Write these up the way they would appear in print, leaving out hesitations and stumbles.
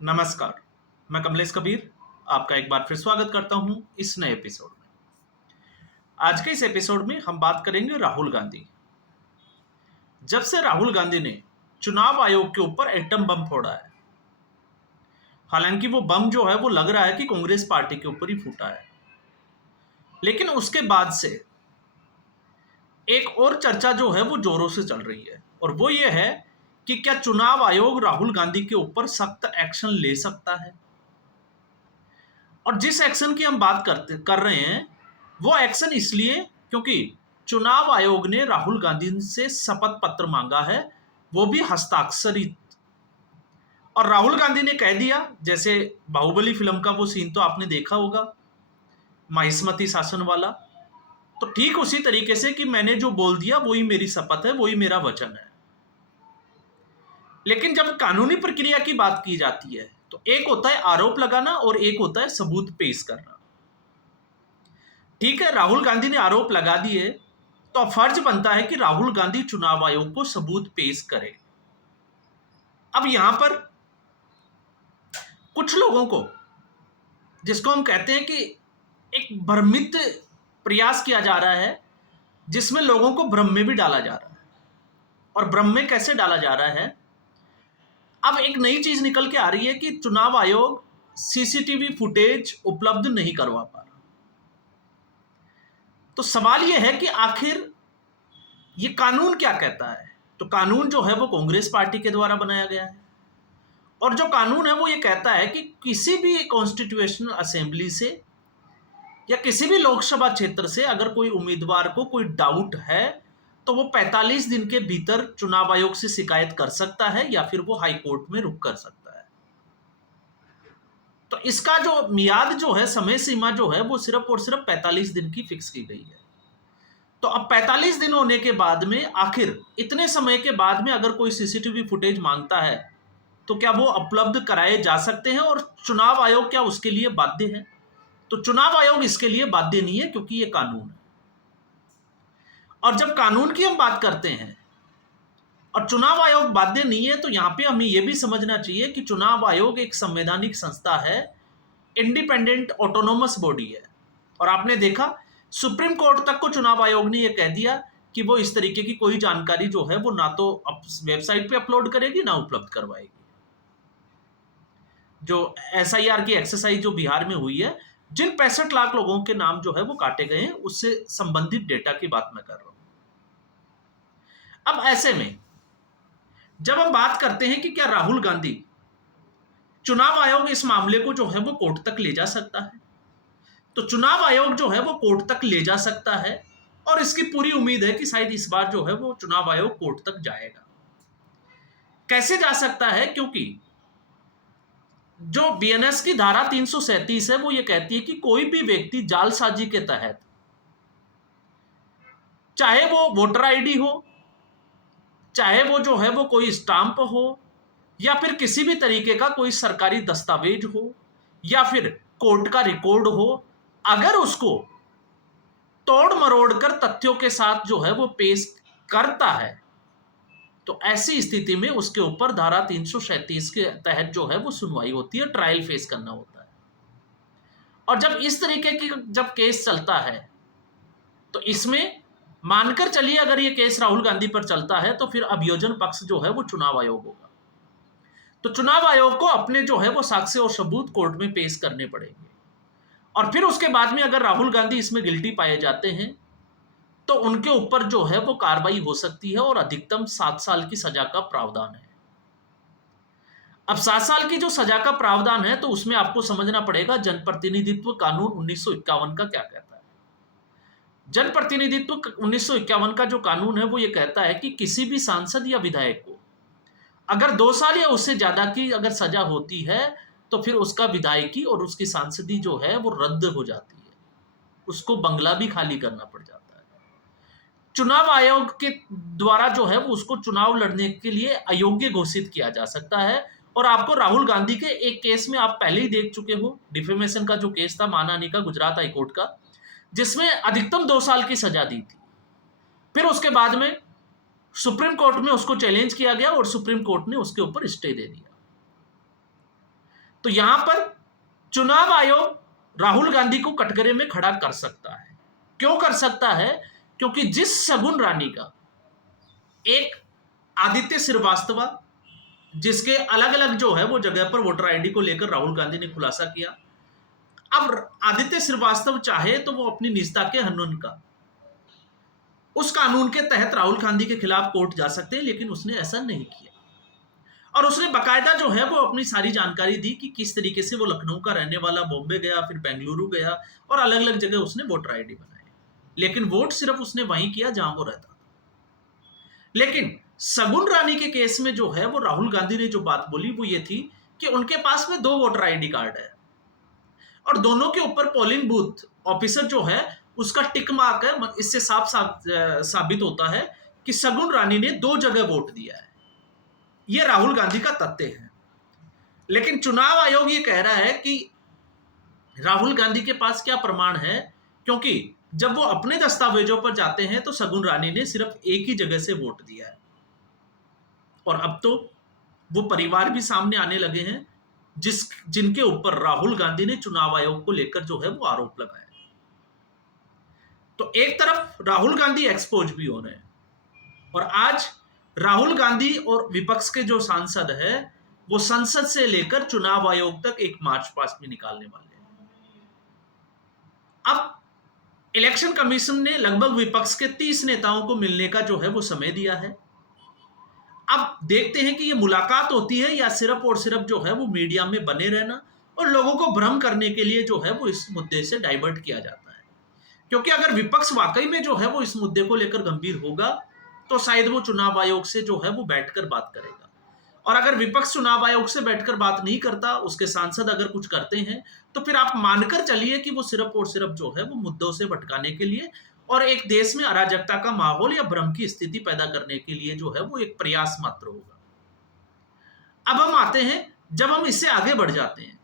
नमस्कार, मैं कमलेश कबीर आपका एक बार फिर स्वागत करता हूं इस नए एपिसोड में। आज के इस एपिसोड में हम बात करेंगे राहुल गांधी। जब से राहुल गांधी ने चुनाव आयोग के ऊपर एटम बम फोड़ा है, हालांकि वो बम जो है वो लग रहा है कि कांग्रेस पार्टी के ऊपर ही फूटा है, लेकिन उसके बाद से एक और चर्चा जो है वो जोरों से चल रही है और वो ये है कि क्या चुनाव आयोग राहुल गांधी के ऊपर सख्त एक्शन ले सकता है। और जिस एक्शन की हम बात कर रहे हैं वो एक्शन इसलिए क्योंकि चुनाव आयोग ने राहुल गांधी से शपथ पत्र मांगा है, वो भी हस्ताक्षरित। और राहुल गांधी ने कह दिया, जैसे बाहुबली फिल्म का वो सीन तो आपने देखा होगा, माहिष्मती शासन वाला, तो ठीक उसी तरीके से कि मैंने जो बोल दिया वही मेरी शपथ है, वही मेरा वचन है। लेकिन जब कानूनी प्रक्रिया की बात की जाती है तो एक होता है आरोप लगाना और एक होता है सबूत पेश करना। ठीक है, राहुल गांधी ने आरोप लगा दिए तो अब फर्ज बनता है कि राहुल गांधी चुनाव आयोग को सबूत पेश करे। अब यहां पर कुछ लोगों को, जिसको हम कहते हैं कि एक भ्रमित प्रयास किया जा रहा है, जिसमें लोगों को भ्रम में भी डाला जा रहा है। और भ्रम में कैसे डाला जा रहा है, अब एक नई चीज निकल के आ रही है कि चुनाव आयोग सीसीटीवी फुटेज उपलब्ध नहीं करवा पा रहा। तो सवाल यह है कि आखिर ये कानून क्या कहता है। तो कानून जो है वो कांग्रेस पार्टी के द्वारा बनाया गया है और जो कानून है वो ये कहता है कि किसी भी कॉन्स्टिट्यूशनल असेंबली से या किसी भी लोकसभा क्षेत्र से अगर कोई उम्मीदवार को कोई डाउट है तो वो 45 दिन के भीतर चुनाव आयोग से शिकायत कर सकता है या फिर वो हाई कोर्ट में रुख कर सकता है। तो इसका जो मियाद जो है, समय सीमा जो है, वो सिर्फ और सिर्फ 45 दिन की फिक्स की गई है। तो अब 45 दिन होने के बाद में, आखिर इतने समय के बाद में अगर कोई सीसीटीवी फुटेज मांगता है तो क्या वो उपलब्ध कराए जा सकते हैं और चुनाव आयोग क्या उसके लिए बाध्य है? तो चुनाव आयोग इसके लिए बाध्य नहीं है क्योंकि ये कानून है। और जब कानून की हम बात करते हैं और चुनाव आयोग बाध्य नहीं है तो यहां पे हमें यह भी समझना चाहिए कि चुनाव आयोग एक संवैधानिक संस्था है, इंडिपेंडेंट ऑटोनोमस बॉडी है। और आपने देखा सुप्रीम कोर्ट तक को चुनाव आयोग ने यह कह दिया कि वो इस तरीके की कोई जानकारी जो है वो ना तो वेबसाइट पे अपलोड करेगी ना उपलब्ध करवाएगी। जो एसआईआर की एक्सरसाइज जो बिहार में हुई है, जिन 65 लाख लोगों के नाम जो है वो काटे गए हैं, उससे संबंधित डेटा की बात मैं कर रहा हूं। अब ऐसे में जब हम बात करते हैं कि क्या राहुल गांधी, चुनाव आयोग इस मामले को जो है वो कोर्ट तक ले जा सकता है, तो चुनाव आयोग जो है वो कोर्ट तक ले जा सकता है और इसकी पूरी उम्मीद है कि शायद इस बार जो है वो चुनाव आयोग कोर्ट तक जाएगा। कैसे जा सकता है? क्योंकि जो बीएनएस की धारा 337 है वो ये कहती है कि कोई भी व्यक्ति जालसाजी के तहत, चाहे वो वोटर आईडी हो, चाहे वो जो है वो कोई स्टाम्प हो, या फिर किसी भी तरीके का कोई सरकारी दस्तावेज हो, या फिर कोर्ट का रिकॉर्ड हो, अगर उसको तोड़ मरोड़ कर तथ्यों के साथ जो है वो पेश करता है तो ऐसी स्थिति में उसके ऊपर धारा 337 के तहत जो है वो सुनवाई होती है, ट्रायल फेस करना होता है। और जब इस तरीके की जब केस चलता है तो इसमें मानकर चलिए अगर ये केस राहुल गांधी पर चलता है तो फिर अभियोजन पक्ष जो है वो चुनाव आयोग होगा। तो चुनाव आयोग को अपने जो है वो साक्ष्य और सबूत कोर्ट में पेश करने पड़ेंगे और फिर उसके बाद में अगर राहुल गांधी इसमें गिल्टी पाए जाते हैं तो उनके ऊपर जो है वो कार्रवाई हो सकती है और अधिकतम 7 साल की सजा का प्रावधान है। अब 7 साल की जो सजा का प्रावधान है तो उसमें आपको समझना पड़ेगा जनप्रतिनिधित्व कानून 1951 का क्या कहता है। जनप्रतिनिधित्व 1951 का जो कानून है वो ये कहता है कि किसी भी सांसद या विधायक को अगर 2 साल या उससे ज्यादा की अगर सजा होती है तो फिर उसका विधायकी और उसकी सांसदी जो है वो रद्द हो जाती है, उसको बंगला भी खाली करना पड़ जाता है। चुनाव आयोग के द्वारा जो है वो उसको चुनाव लड़ने के लिए अयोग्य घोषित किया जा सकता है। और आपको राहुल गांधी के एक केस में आप पहले ही देख चुके हो, डिफेमेशन का जो केस था मानहानि का, गुजरात हाईकोर्ट का, जिसमें अधिकतम 2 साल की सजा दी थी। फिर उसके बाद में सुप्रीम कोर्ट में उसको चैलेंज किया गया और सुप्रीम कोर्ट ने उसके ऊपर स्टे दे दिया। तो यहां पर चुनाव आयोग राहुल गांधी को कटघरे में खड़ा कर सकता है। क्यों कर सकता है? क्योंकि जिस शगुन रानी का एक आदित्य श्रीवास्तव, जिसके अलग अलग जो है वो जगह पर वोटर आईडी को लेकर राहुल गांधी ने खुलासा किया, अब आदित्य श्रीवास्तव चाहे तो वो अपनी निजता के हनन का उस कानून के तहत राहुल गांधी के खिलाफ कोर्ट जा सकते हैं, लेकिन उसने ऐसा नहीं किया। और उसने बकायदा जो है वो अपनी सारी जानकारी दी कि किस तरीके से वो लखनऊ का रहने वाला बॉम्बे गया, फिर बेंगलुरु गया और अलग अलग जगह उसने वोटर आईडी बनाई, लेकिन वोट सिर्फ उसने वहीं किया जहां वो रहता था। लेकिन शगुन रानी के केस में जो है वो राहुल गांधी ने जो बात बोली वो ये थी कि उनके पास में 2 वोटर आईडी कार्ड है और दोनों के ऊपर पोलिंग बूथ ऑफिसर जो है उसका टिक मार्क है। इससे साबित होता है कि शगुन रानी ने 2 जगह वोट दिया है। यह राहुल गांधी का तथ्य है। लेकिन चुनाव आयोग ये कह रहा है कि राहुल गांधी के पास क्या प्रमाण है, क्योंकि जब वो अपने दस्तावेजों पर जाते हैं तो शगुन रानी ने सिर्फ एक ही जगह से वोट दिया है। और अब तो वो परिवार भी सामने आने लगे हैं जिनके ऊपर राहुल गांधी ने चुनाव आयोग को लेकर जो है वो आरोप लगाया। तो एक तरफ राहुल गांधी एक्सपोज भी हो रहे हैं और आज राहुल गांधी और विपक्ष के जो सांसद है वो संसद से लेकर चुनाव आयोग तक एक मार्च पास्ट में निकालने वाले हैं। अब इलेक्शन कमीशन ने लगभग विपक्ष के 30 नेताओं को मिलने का जो है वो समय दिया है। अब देखते हैं कि ये मुलाकात होती है या सिर्फ और सिर्फ जो है वो मीडिया में बने रहना और लोगों को भ्रम करने के लिए जो है वो इस मुद्दे से डाइवर्ट किया जाता है। क्योंकि अगर विपक्ष वाकई में जो है वो इस मुद्दे को लेकर गंभीर होगा तो शायद वो चुनाव आयोग से जो है वो बैठकर बात करेगा। और अगर विपक्ष चुनाव आयोग से बैठकर बात नहीं करता, उसके सांसद अगर कुछ करते हैं, तो फिर आप मानकर चलिए कि वो सिर्फ और सिर्फ जो है वो मुद्दों से भटकाने के लिए और एक देश में अराजकता का माहौल या भ्रम की स्थिति पैदा करने के लिए जो है वो एक प्रयास मात्र होगा। अब हम आते हैं, जब हम इससे आगे बढ़ जाते हैं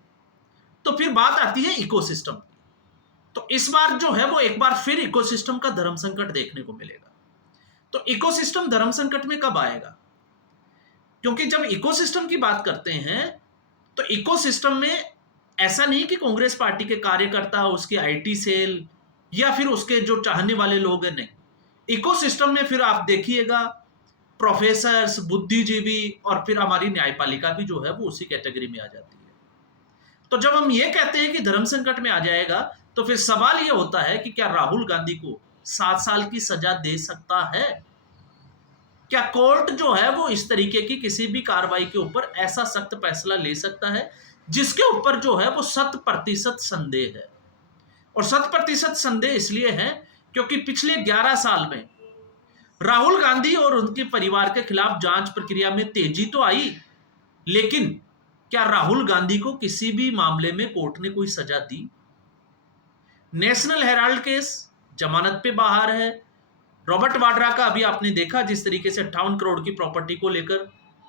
तो फिर बात आती है इकोसिस्टम। तो इस बार जो है वो एक बार फिर इकोसिस्टम का धर्म संकट देखने को मिलेगा। तो इकोसिस्टम धर्म संकट में कब आएगा? क्योंकि जब इकोसिस्टम की बात करते हैं तो इकोसिस्टम में ऐसा नहीं कि कांग्रेस पार्टी के कार्यकर्ता, उसके आईटी सेल या फिर उसके जो चाहने वाले लोग हैं, नहीं। इकोसिस्टम में फिर आप देखिएगा प्रोफेसर्स, बुद्धिजीवी और फिर हमारी न्यायपालिका भी जो है वो उसी कैटेगरी में आ जाती है। तो जब हम ये कहते हैं कि धर्म संकट में आ जाएगा तो फिर सवाल ये होता है कि क्या राहुल गांधी को 7 साल की सजा दे सकता है? क्या कोर्ट जो है वो इस तरीके की किसी भी कार्रवाई के ऊपर ऐसा सख्त फैसला ले सकता है जिसके ऊपर जो है वो 100% संदेह है? और 100% संदेह इसलिए है क्योंकि पिछले 11 साल में राहुल गांधी और उनके परिवार के खिलाफ जांच प्रक्रिया में तेजी तो आई, लेकिन क्या राहुल गांधी को किसी भी मामले में कोर्ट ने कोई सजा दी? नेशनल हेराल्ड केस जमानत पे बाहर है। रॉबर्ट वाड्रा का अभी आपने देखा जिस तरीके से 58 करोड़ की प्रॉपर्टी को लेकर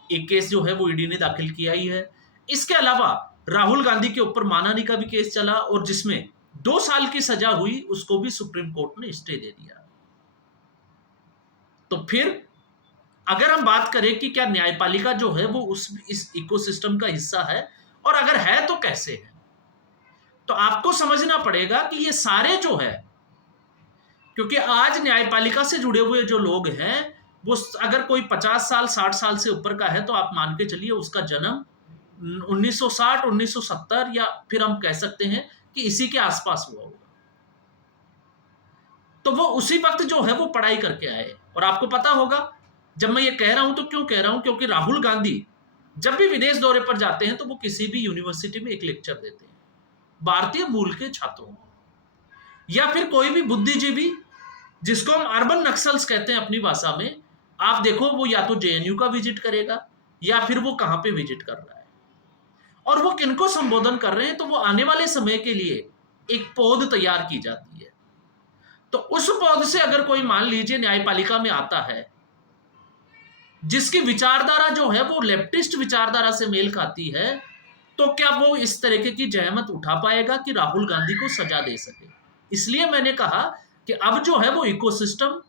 एक केस जो है वो ईडी ने दाखिल किया ही है। इसके अलावा राहुल गांधी के ऊपर मानहानि का भी केस चला और जिसमें 2 साल की सजा हुई, उसको भी सुप्रीम कोर्ट ने स्टे दे दिया। तो फिर अगर हम बात करें कि क्या न्यायपालिका जो है वो इस इकोसिस्टम का हिस्सा है और अगर है तो कैसे है, तो आपको समझना पड़ेगा कि ये सारे जो है, क्योंकि आज न्यायपालिका से जुड़े हुए जो लोग हैं वो अगर कोई 50 साल 60 साल से ऊपर का है तो आप मान के चलिए उसका जन्म 1960 1970 या फिर हम कह सकते हैं कि इसी के आसपास हुआ होगा। तो वो उसी वक्त जो है वो पढ़ाई करके आए। और आपको पता होगा जब मैं ये कह रहा हूं तो क्यों कह रहा हूं, क्योंकि राहुल गांधी जब भी विदेश दौरे पर जाते हैं तो वो किसी भी यूनिवर्सिटी में एक लेक्चर देते हैं भारतीय मूल के छात्रों को, या फिर कोई भी बुद्धिजीवी जिसको हम अर्बन नक्सल्स कहते हैं अपनी भाषा में, आप देखो वो या तो जेएनयू का विजिट करेगा या फिर वो कहां पे विजिट कर रहा है और वो किनको संबोधन कर रहे हैं, तो वो आने वाले समय के लिए एक पौध तैयार की जाती है। तो उस पौध से अगर कोई मान लीजिए न्यायपालिका में आता है जिसकी विचारधारा जो है वो लेफ्टिस्ट विचारधारा से मेल खाती है, तो क्या वो इस तरीके की जहमत उठा पाएगा कि राहुल गांधी को सजा दे सके? इसलिए मैंने कहा कि अब जो है वो इकोसिस्टम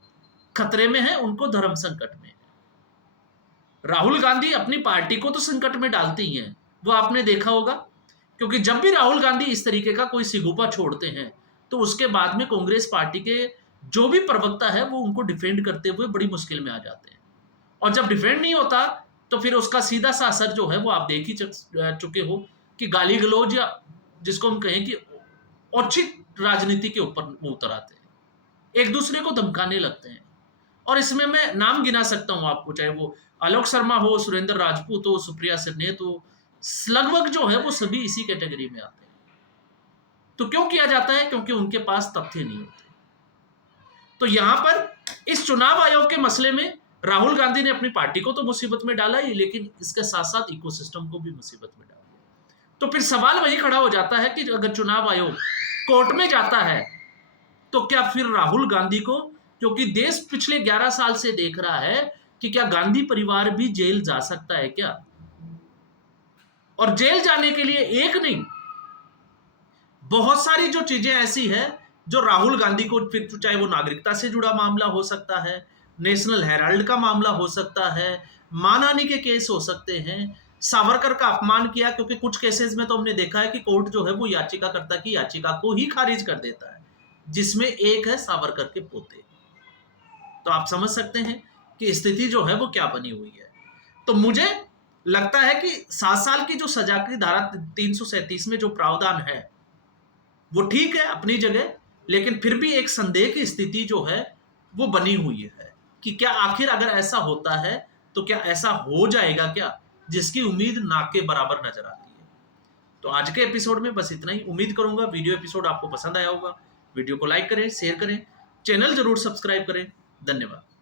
खतरे में है, उनको धर्म संकट में। राहुल गांधी अपनी पार्टी को तो संकट में डालते ही हैं। वो आपने देखा होगा क्योंकि जब भी राहुल गांधी इस तरीके का कोई सिगुपा छोड़ते हैं तो उसके बाद में कांग्रेस पार्टी के जो भी प्रवक्ता है वो उनको डिफेंड करते हुए बड़ी मुश्किल में आ जाते हैं। और जब डिफेंड नहीं होता तो फिर उसका सीधा सा असर जो है वो आप देख ही चुके हो कि गाली गलौज, या जिसको हम कहें कि औचित राजनीति के ऊपर वो उतर आते हैं, एक दूसरे को धमकाने लगते हैं। और इसमें मैं नाम गिना सकता हूं आपको, चाहे वो आलोक शर्मा हो, सुरेंद्र राजपूत हो, सुप्रिया सिन्नेत हो, लगभग जो है वो सभी इसी कैटेगरी में आते हैं। तो क्यों किया जाता है? क्योंकि उनके पास तथ्य नहीं होते। तो यहां पर इस चुनाव आयोग के मसले में राहुल गांधी ने अपनी पार्टी को तो मुसीबत में डाला ही, लेकिन इसके साथ साथ इकोसिस्टम को भी मुसीबत में डाला। तो फिर सवाल वही खड़ा हो जाता है कि अगर चुनाव आयोग कोर्ट में जाता है तो क्या फिर राहुल गांधी को, क्योंकि देश पिछले 11 साल से देख रहा है कि क्या गांधी परिवार भी जेल जा सकता है क्या? और जेल जाने के लिए एक नहीं, बहुत सारी जो चीजें ऐसी है जो राहुल गांधी को, फिर चाहे वो नागरिकता से जुड़ा मामला हो सकता है, नेशनल हेराल्ड का मामला हो सकता है, मानहानि के केस हो सकते हैं, सावरकर का अपमान किया, क्योंकि कुछ केसेस में तो हमने देखा है कि कोर्ट जो है वो याचिकाकर्ता की याचिका को ही खारिज कर देता है, जिसमें एक है सावरकर के पोते। तो आप समझ सकते हैं कि स्थिति जो है वो क्या बनी हुई है। तो मुझे लगता है कि 7 साल की जो सजा की धारा 337 में जो प्रावधान है वो ठीक है अपनी जगह, लेकिन फिर भी एक संदेह की स्थिति जो है वो बनी हुई है कि क्या आखिर अगर ऐसा होता है तो क्या ऐसा हो जाएगा क्या, जिसकी उम्मीद ना के बराबर नजर आती है। तो आज के एपिसोड में बस इतना ही। उम्मीद करूंगा वीडियो एपिसोड आपको पसंद आया होगा। वीडियो को लाइक करें, शेयर करें, चैनल जरूर सब्सक्राइब करें। धन्यवाद।